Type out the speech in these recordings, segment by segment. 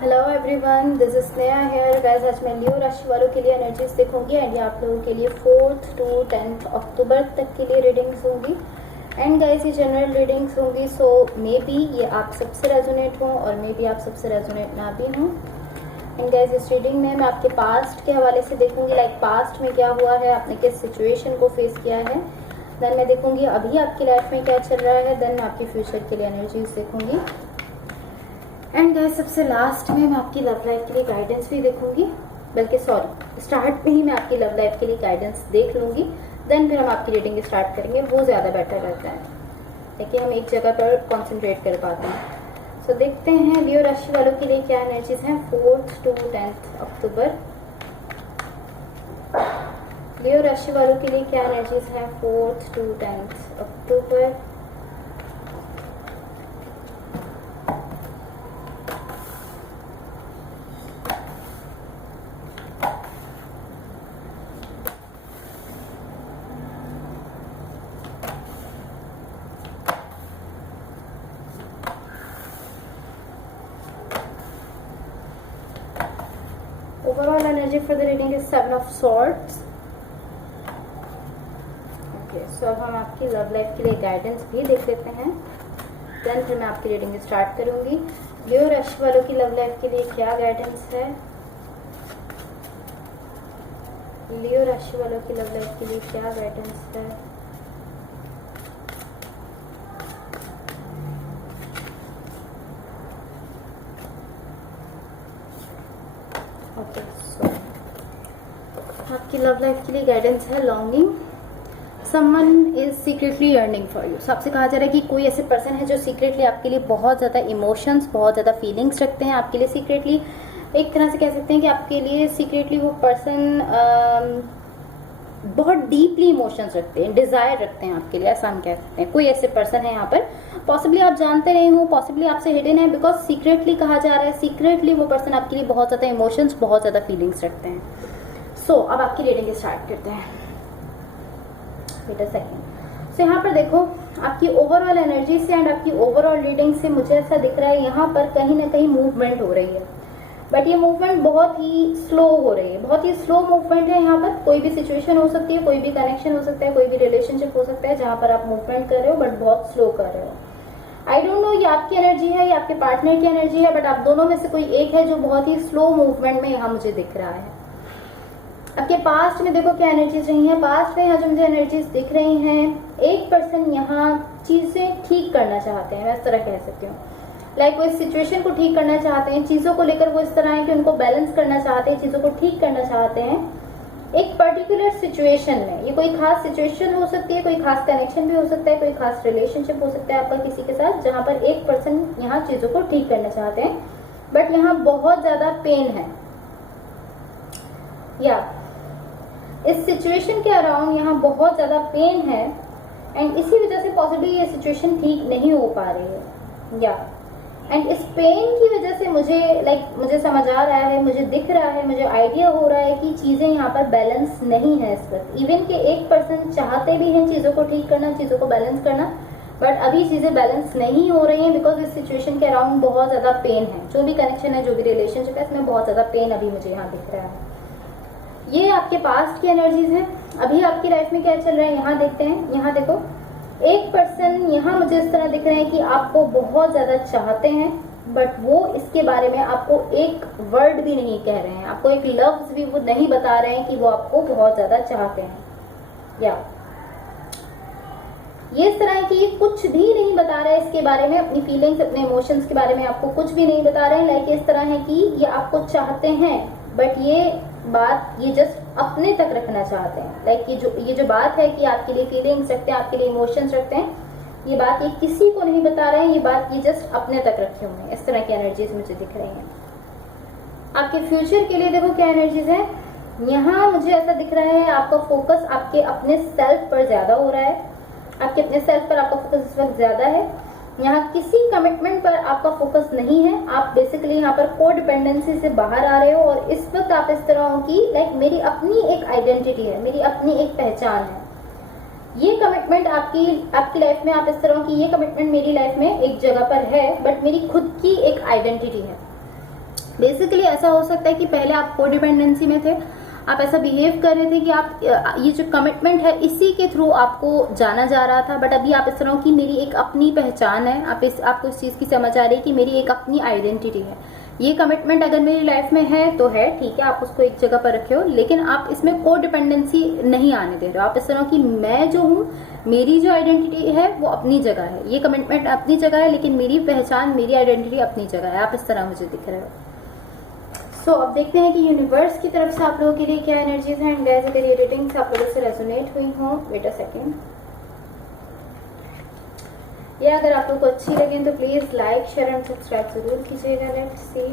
Hello everyone, this is Sneha hair guys. आज मैं लियो राशि वालों के लिए एनर्जीज देखूंगी एंड ये आप लोगों के लिए 4th to 10th अक्टूबर तक के लिए रीडिंग्स होंगी। एंड गाइस ये जनरल रीडिंग्स होंगी, सो मे बी ये आप सबसे रेजोनेट हों और मे बी आप सबसे रेजोनेट ना भी हों। एंड गाइस इस रीडिंग में मैं आपके पास्ट के हवाले से देखूंगी, लाइक पास्ट में क्या हुआ है, आपने किस सिचुएशन को फेस किया है। देन मैं देखूंगी अभी आपकी लाइफ में क्या चल रहा है। देन मैं आपकी फ्यूचर के लिए एनर्जीज देखूंगी। एंड गाइस सबसे लास्ट में मैं आपकी लव लाइफ के लिए गाइडेंस भी देखूंगी, बल्कि सॉरी स्टार्ट में ही मैं आपकी लव लाइफ के लिए गाइडेंस देख लूंगी। देन फिर हम आपकी रीडिंग स्टार्ट करेंगे, वो ज़्यादा बेटर रहता है ताकि हम एक जगह पर कॉन्सेंट्रेट कर पाते हैं। सो देखते हैं लियो राशि वालों के लिए क्या एनर्जीज हैं 4th to 10th अक्टूबर। लियो राशि वालों के लिए क्या एनर्जीज हैं 4th to 10th October. Overall energy for the reading is 7 of Swords. Okay, so अब हम आपकी लव लाइफ के लिए गाइडेंस भी देख लेते हैं। देन फिर मैं आपकी रीडिंग स्टार्ट करूंगी। लियो राशि वालों की लव लाइफ के लिए क्या गाइडेंस है। लियो राशि वालों की लव लाइफ के लिए क्या गाइडेंस है। ओके, सो आपकी लव लाइफ के लिए गाइडेंस है longing. Someone is secretly yearning for you. So आपसे कहा जा रहा है कि कोई ऐसे पर्सन है जो सीक्रेटली आपके लिए बहुत ज़्यादा इमोशंस, बहुत ज़्यादा फीलिंग्स रखते हैं आपके लिए। सीक्रेटली एक तरह से कह सकते हैं कि आपके लिए सीक्रेटली वो पर्सन बहुत डीपली इमोशंस रखते हैं, डिजायर रखते हैं आपके लिए, ऐसा हम कह सकते हैं। कोई ऐसे पर्सन है यहाँ पर, पॉसिबली आप जानते रहे हो, पॉसिबली आपसे हिडन है, बिकॉज सीक्रेटली कहा जा रहा है। सीक्रेटली वो पर्सन आपके लिए बहुत ज़्यादा इमोशंस, बहुत ज़्यादा फीलिंग्स रखते हैं। सो अब आपकी रीडिंग स्टार्ट करते हैं। Wait a second. सो यहाँ पर देखो आपकी ओवरऑल एनर्जी से एंड आपकी ओवरऑल रीडिंग से मुझे ऐसा दिख रहा है यहाँ पर कहीं ना कहीं मूवमेंट हो रही है, बट ये मूवमेंट बहुत ही स्लो हो रही है, बहुत ही स्लो मूवमेंट है। यहाँ पर कोई भी सिचुएशन हो सकती है, कोई भी कनेक्शन हो सकता है, कोई भी रिलेशनशिप हो सकता है जहां पर आप मूवमेंट कर रहे हो बट बहुत स्लो कर रहे हो। आई डोंट नो ये आपकी एनर्जी है या आपके पार्टनर की एनर्जी है, बट आप दोनों में से कोई एक है जो बहुत ही स्लो मूवमेंट में यहाँ मुझे दिख रहा है। आपके पास्ट में देखो क्या एनर्जीज रही हैं। पास्ट में यहाँ जो मुझे एनर्जीज दिख रही हैं, एक पर्सन यहाँ चीजें ठीक करना चाहते हैं, मैं इस तरह कह सकती हूँ। लाइक वो इस सिचुएशन को ठीक करना चाहते हैं, चीजों को लेकर वो इस तरह है कि उनको बैलेंस करना चाहते हैं, चीजों को ठीक करना चाहते हैं एक पर्टिकुलर सिचुएशन में। ये कोई खास सिचुएशन हो सकती है, कोई खास कनेक्शन भी हो सकता है, कोई खास रिलेशनशिप हो सकता है आपका किसी के साथ, जहां पर एक पर्सन यहाँ चीजों को ठीक करना चाहते हैं, बट यहाँ बहुत ज्यादा पेन है या इस सिचुएशन के अराउंड यहाँ बहुत ज्यादा पेन है एंड इसी वजह से पॉसिबली ये सिचुएशन ठीक नहीं हो पा रही है। या एंड इस पेन की वजह से मुझे समझ आ रहा है, मुझे दिख रहा है, मुझे आइडिया हो रहा है कि चीजें यहाँ पर बैलेंस नहीं है इस वक्त। इवन के एक पर्सन चाहते भी हैं चीजों को ठीक करना, चीजों को बैलेंस करना, बट अभी चीजें बैलेंस नहीं हो रही हैं बिकॉज इस सिचुएशन के अराउंड बहुत ज्यादा पेन है। जो भी कनेक्शन है, जो भी रिलेशनशिप है, इसमें बहुत ज्यादा पेन अभी मुझे यहाँ दिख रहा है। ये आपके पास्ट की एनर्जीज है। अभी आपकी लाइफ में क्या चल रहा है यहाँ देखते हैं। यहाँ देखो एक पर्सन यहाँ मुझे इस तरह दिख रहे हैं कि आपको बहुत ज्यादा चाहते हैं, बट वो इसके बारे में आपको एक वर्ड भी नहीं कह रहे हैं, आपको एक लफ्ज भी वो नहीं बता रहे हैं कि वो आपको बहुत ज्यादा चाहते हैं। या ये इस तरह है कि ये कुछ भी नहीं बता रहे इसके बारे में, अपनी फीलिंग्स, अपने इमोशंस के बारे में आपको कुछ भी नहीं बता रहे हैं। लाइक इस तरह है कि ये आपको चाहते हैं बट ये जस्ट अपने तक रखना चाहते हैं। लाइक ये जो बात है कि आपके लिए फीलिंग्स रखते हैं, आपके लिए इमोशंस रखते हैं, ये बात ये किसी को नहीं बता रहे हैं, ये बात ये जस्ट अपने तक रखे हुए हैं। इस तरह की एनर्जीज मुझे दिख रही हैं। आपके फ्यूचर के लिए देखो क्या एनर्जीज है। यहाँ मुझे ऐसा दिख रहा है आपका फोकस आपके अपने सेल्फ पर ज्यादा हो रहा है, आपके अपने सेल्फ पर आपका फोकस इस वक्त ज्यादा है। यहाँ किसी कमिटमेंट पर आपका फोकस नहीं है, आप बेसिकली यहाँ पर को डिपेंडेंसी से बाहर आ रहे हो और इस वक्त आप इस तरह हो कि लाइक मेरी अपनी एक आइडेंटिटी है, मेरी अपनी एक पहचान है। ये कमिटमेंट आपकी लाइफ में आप इस तरह की, ये कमिटमेंट मेरी लाइफ में एक जगह पर है बट मेरी खुद की एक आइडेंटिटी है। बेसिकली ऐसा हो सकता है कि पहले आप को डिपेंडेंसी में थे, आप ऐसा बिहेव कर रहे थे कि आप ये जो कमिटमेंट है इसी के थ्रू आपको जाना जा रहा था, बट अभी आप इस तरह की मेरी एक अपनी पहचान है, आपको इस चीज़ की समझ आ रही है कि मेरी एक अपनी आइडेंटिटी है, ये कमिटमेंट अगर मेरी लाइफ में है तो है, ठीक है, आप उसको एक जगह पर रखे हो, लेकिन आप इसमें को डिपेंडेंसी नहीं आने दे रहे हो। आप इस तरह की मैं जो हूँ, मेरी जो आइडेंटिटी है वो अपनी जगह है, ये कमिटमेंट अपनी जगह है, लेकिन मेरी पहचान, मेरी आइडेंटिटी अपनी जगह है। आप इस तरह मुझे दिख रहे हो। सो अब देखते हैं कि यूनिवर्स की तरफ से आप लोगों के लिए क्या एनर्जीज हैं। एंड गाइस, अगर ये रीडिंग्स आप लोगों से रेजोनेट हुई हो, वेट अ सेकेंड, या अगर आप लोगों को अच्छी लगे तो please like, share and subscribe जरूर कीजिएगा। Let's see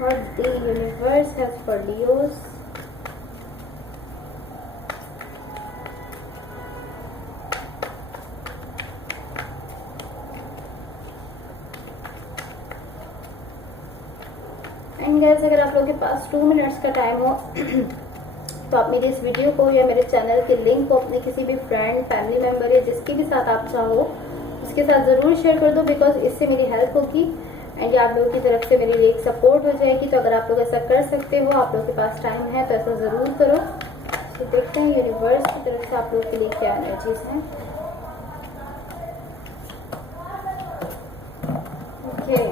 what the universe has for Leos. And guys, अगर आप लोगों के पास 2 मिनट्स का टाइम हो तो आप मेरी इस वीडियो को या मेरे चैनल के लिंक को अपने किसी भी फ्रेंड, फैमिली मेम्बर या जिसके भी साथ आप चाहो उसके साथ ज़रूर शेयर कर दो, बिकॉज इससे मेरी हेल्प होगी एंड आप लोगों की तरफ से मेरे लिए एक सपोर्ट हो जाएगी। तो अगर आप लोग ऐसा कर सकते हो, आप लोगों के पास टाइम है तो ऐसा ज़रूर करो। तो देखते हैं यूनिवर्स की तरफ से आप लोगों के लिए क्या एनर्जीज हैं। ओके,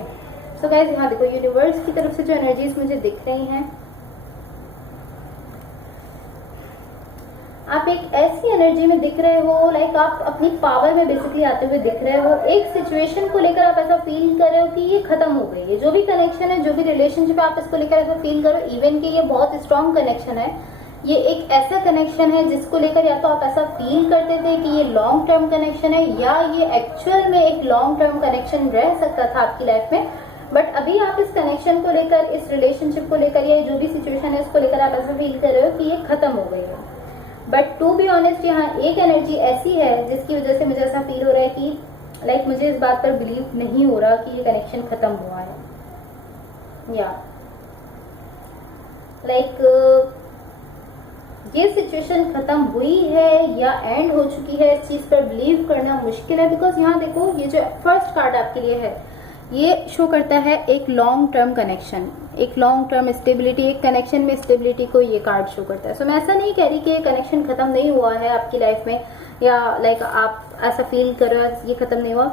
सो गाइस, यहाँ देखो यूनिवर्स की तरफ से जो एनर्जीज मुझे दिख रही हैं, आप एक ऐसी एनर्जी में दिख रहे हो, लाइक आप अपनी पावर में बेसिकली आते हुए दिख रहे हो। एक सिचुएशन को लेकर आप ऐसा फील कर रहे हो कि ये खत्म हो गई है, जो भी कनेक्शन है, जो भी रिलेशनशिप है, आप इसको लेकर ऐसा फील करो इवन कि ये बहुत स्ट्रॉन्ग कनेक्शन है। ये एक ऐसा कनेक्शन है जिसको लेकर या तो आप ऐसा फील करते थे कि ये लॉन्ग टर्म कनेक्शन है, या ये एक्चुअल में एक लॉन्ग टर्म कनेक्शन रह सकता था आपकी लाइफ में, बट अभी आप इस कनेक्शन को लेकर, इस रिलेशनशिप को लेकर, या जो भी सिचुएशन है उसको लेकर आप ऐसा फील कर रहे हो कि ये खत्म हो गई है। बट टू बी ऑनेस्ट, यहाँ एक एनर्जी ऐसी है जिसकी वजह से मुझे ऐसा फील हो रहा है कि लाइक मुझे इस बात पर बिलीव नहीं हो रहा कि ये कनेक्शन खत्म हुआ है, या लाइक ये सिचुएशन खत्म हुई है या एंड हो चुकी है, इस चीज पर बिलीव करना मुश्किल है। बिकॉज यहाँ देखो, ये जो फर्स्ट कार्ड आपके लिए है ये शो करता है एक लॉन्ग टर्म कनेक्शन, एक लॉन्ग टर्म स्टेबिलिटी, एक कनेक्शन में स्टेबिलिटी को ये कार्ड शो करता है। सो मैं ऐसा नहीं कह रही कि ये कनेक्शन खत्म नहीं हुआ है आपकी लाइफ में, या लाइक आप ऐसा फील कर रहे हो ये खत्म नहीं हुआ।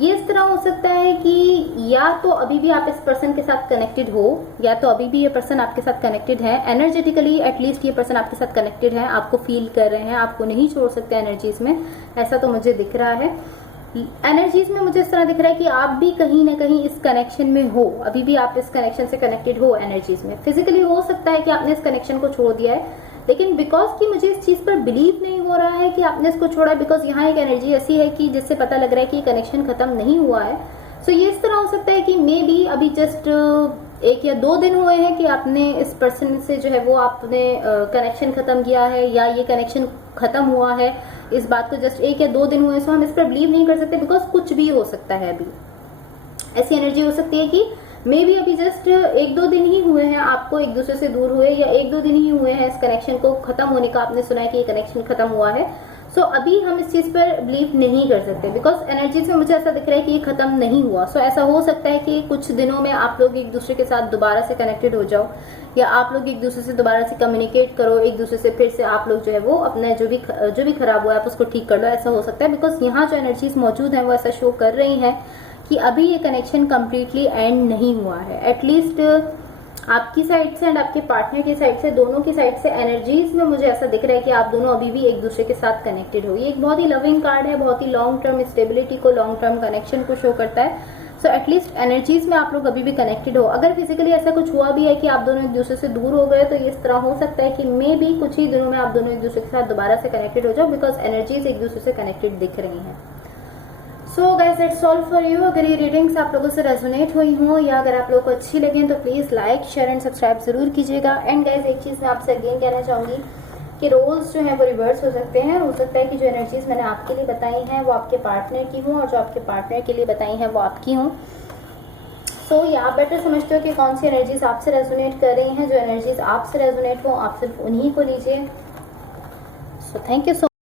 ये इस तरह हो सकता है कि या तो अभी भी आप इस पर्सन के साथ कनेक्टेड हो, या तो अभी भी ये पर्सन आपके साथ कनेक्टेड है एनर्जेटिकली, एटलीस्ट ये पर्सन आपके साथ कनेक्टेड है, आपको फील कर रहे हैं, आपको नहीं छोड़ सकते एनर्जीज में, ऐसा तो मुझे दिख रहा है। एनर्जीज में मुझे इस तरह दिख रहा है कि आप भी कहीं ना कहीं इस कनेक्शन में हो, अभी भी आप इस कनेक्शन से कनेक्टेड हो एनर्जीज में। फिजिकली हो सकता है कि आपने इस कनेक्शन को छोड़ दिया है, लेकिन बिकॉज कि मुझे इस चीज पर बिलीव नहीं हो रहा है कि आपने इसको छोड़ा, बिकॉज यहाँ एक एनर्जी ऐसी है कि जिससे पता लग रहा है कि कनेक्शन खत्म नहीं हुआ है। सो ये इस तरह हो सकता है कि मे बी अभी जस्ट 1 या 2 दिन हुए हैं कि आपने इस पर्सन से जो है वो आपने कनेक्शन खत्म किया है, या ये कनेक्शन खत्म हुआ है, इस बात को जस्ट 1 या 2 दिन हुए। सो हम इस पर बिलीव नहीं कर सकते, बिकॉज कुछ भी हो सकता है। अभी ऐसी एनर्जी हो सकती है कि मे बी अभी जस्ट 1-2 दिन ही हुए हैं आपको एक दूसरे से दूर हुए, या 1-2 दिन ही हुए हैं इस कनेक्शन को खत्म होने का, आपने सुना है कि ये कनेक्शन खत्म हुआ है। सो अभी हम इस चीज पर बिलीव नहीं कर सकते, बिकॉज एनर्जी से मुझे ऐसा दिख रहा है कि ये खत्म नहीं हुआ। सो ऐसा हो सकता है कि कुछ दिनों में आप लोग एक दूसरे के साथ दोबारा से कनेक्टेड हो जाओ, या आप लोग एक दूसरे से दोबारा से कम्युनिकेट करो, एक दूसरे से फिर से आप लोग जो है वो अपना जो भी खराब हुआ है आप उसको ठीक कर लो, ऐसा हो सकता है। बिकॉज यहाँ जो एनर्जीज मौजूद है वो ऐसा शो कर रही है कि अभी ये कनेक्शन कम्प्लीटली एंड नहीं हुआ है। एटलीस्ट आपकी साइड से एंड आपके पार्टनर की साइड से, दोनों की साइड से एनर्जीज में मुझे ऐसा दिख रहा है कि आप दोनों अभी भी एक दूसरे के साथ कनेक्टेड हो। ये एक बहुत ही लविंग कार्ड है, बहुत ही लॉन्ग टर्म स्टेबिलिटी को, लॉन्ग टर्म कनेक्शन को शो करता है। सो एटलीस्ट एनर्जीज में आप लोग अभी भी कनेक्टेड हो। अगर फिजिकली ऐसा कुछ हुआ भी है कि आप दोनों एक दूसरे से दूर हो गए, तो इस तरह हो सकता है कि मे बी कुछ ही दिनों में आप दोनों एक दूसरे के साथ दोबारा से कनेक्टेड हो जाओ, बिकॉज एनर्जीज एक दूसरे से कनेक्टेड दिख रही हैं। So guys, that's all for you. अगर ये रीडिंग्स आप लोगों से रेजोनेट हुई हो, या अगर आप लोगों को अच्छी लगे तो please like, share and subscribe जरूर कीजिएगा। एंड गाइस, एक चीज मैं आपसे अगेन कहना चाहूंगी कि रोल्स जो है वो रिवर्स हो सकते हैं। हो सकता है कि जो एनर्जीज मैंने आपके लिए बताई हैं वो आपके पार्टनर की हों, और जो आपके पार्टनर के लिए बताई हैं वो आपकी हों। सो ये आप बेटर समझते हो कि कौन सी एनर्जीज आपसे रेजोनेट कर रही हैं। जो एनर्जीज आपसे रेजोनेट हो आप सिर्फ उन्हीं को लीजिए। So thank you so